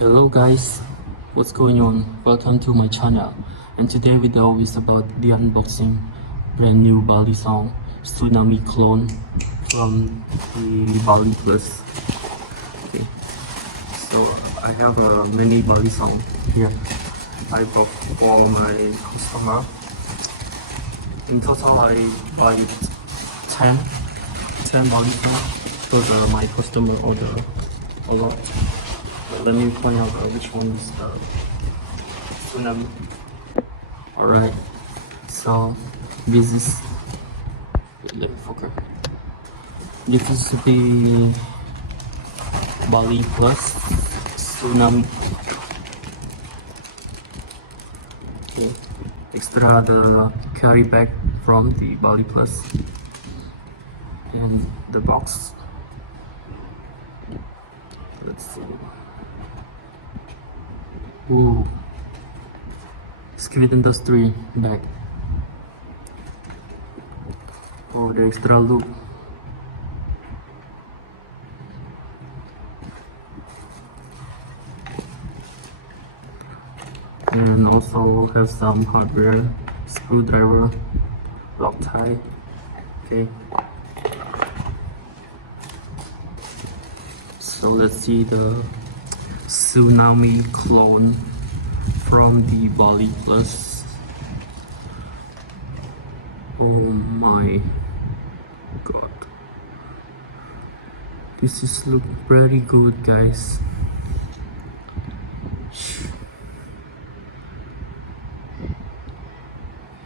Hello guys, what's going on? Welcome to my channel, and today video is about the unboxing brand new balisong Tsunami clone from the Baliplus. Okay, so I have a mini balisong here. I bought for my customer. In total, I buy 10 balisong because my customer ordered a lot. Let me point out which one is the Tsunami. Alright, so this is, let me focus. This is the Baliplus Tsunami. Okay, extra the carry bag from the Baliplus and the box. Let's see. Ooh, Squid Industry bag. Oh, the extra loop. And also have some hardware, screwdriver, Loctite. Okay. So let's see the Tsunami clone from the Baliplus. Oh my god, this is look pretty good, guys.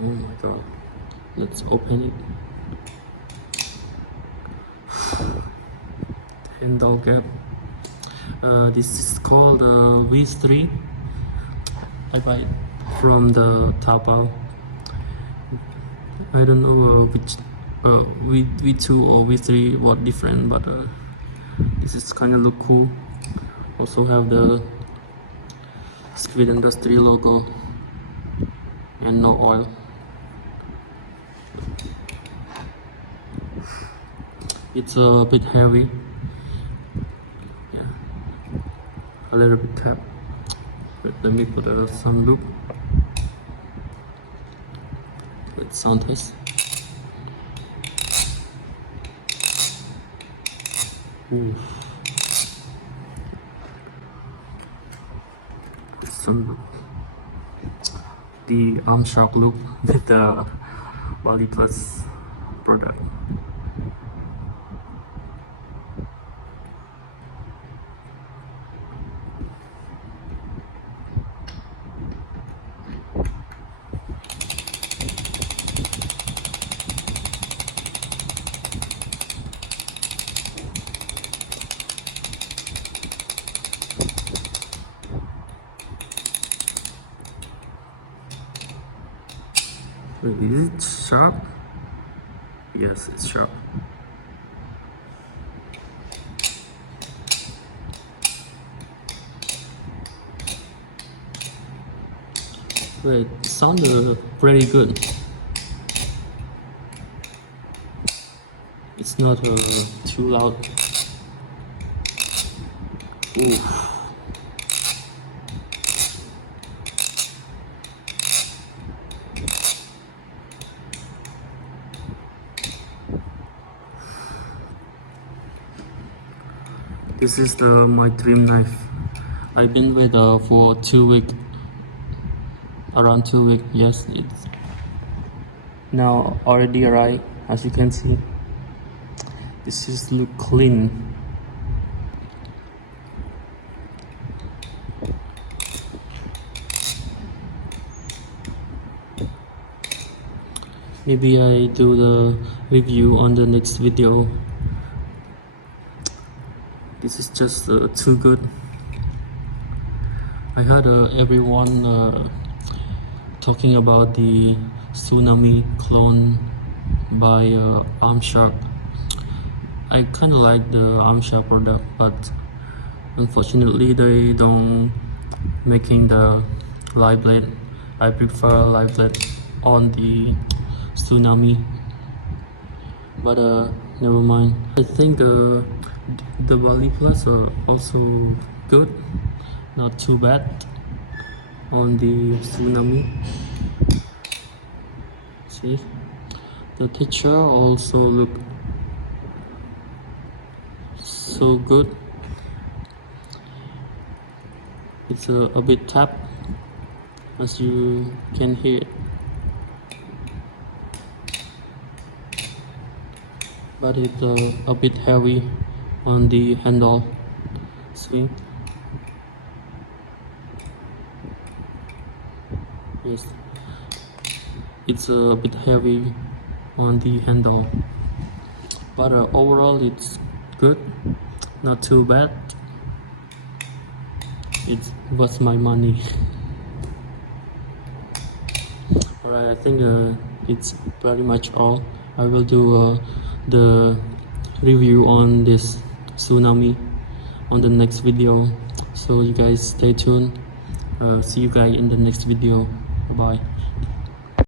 Oh my god, let's open it. Handle gap. This is called V3. I buy it from the Taobao. I don't know which V2 or V3 what different, but this is kind of look cool. Also have the Squid Industry logo and no oil. It's a bit heavy. A little bit tap. Let me put some loop. Let's sound test. Ooh. Some loop. The arm shark loop with the Baliplus product. Wait, is it sharp? Yes, it's sharp. Wait, it sounded pretty good. It's not too loud. Ooh. This is my dream knife. I've been with for 2 weeks, around 2 weeks. Yes, it's now already arrived. As you can see, this is look clean. Maybe I do the review on the next video. This is just too good. I heard everyone talking about the Tsunami clone by Arm Shark. I kind of like the Arm Shark product, but unfortunately they don't making the live blade. I prefer live blade on the Tsunami, but never mind. I think the Baliplus are also good, not too bad on the Tsunami. See, the texture also look so good. It's a bit tap, as you can hear it, but it's a bit heavy on the handle. See, yes, it's a bit heavy on the handle, but overall it's good, not too bad. It's worth my money. Alright, I think it's pretty much all. I will do the review on this Tsunami on the next video, so you guys stay tuned. See you guys in the next video. Bye bye.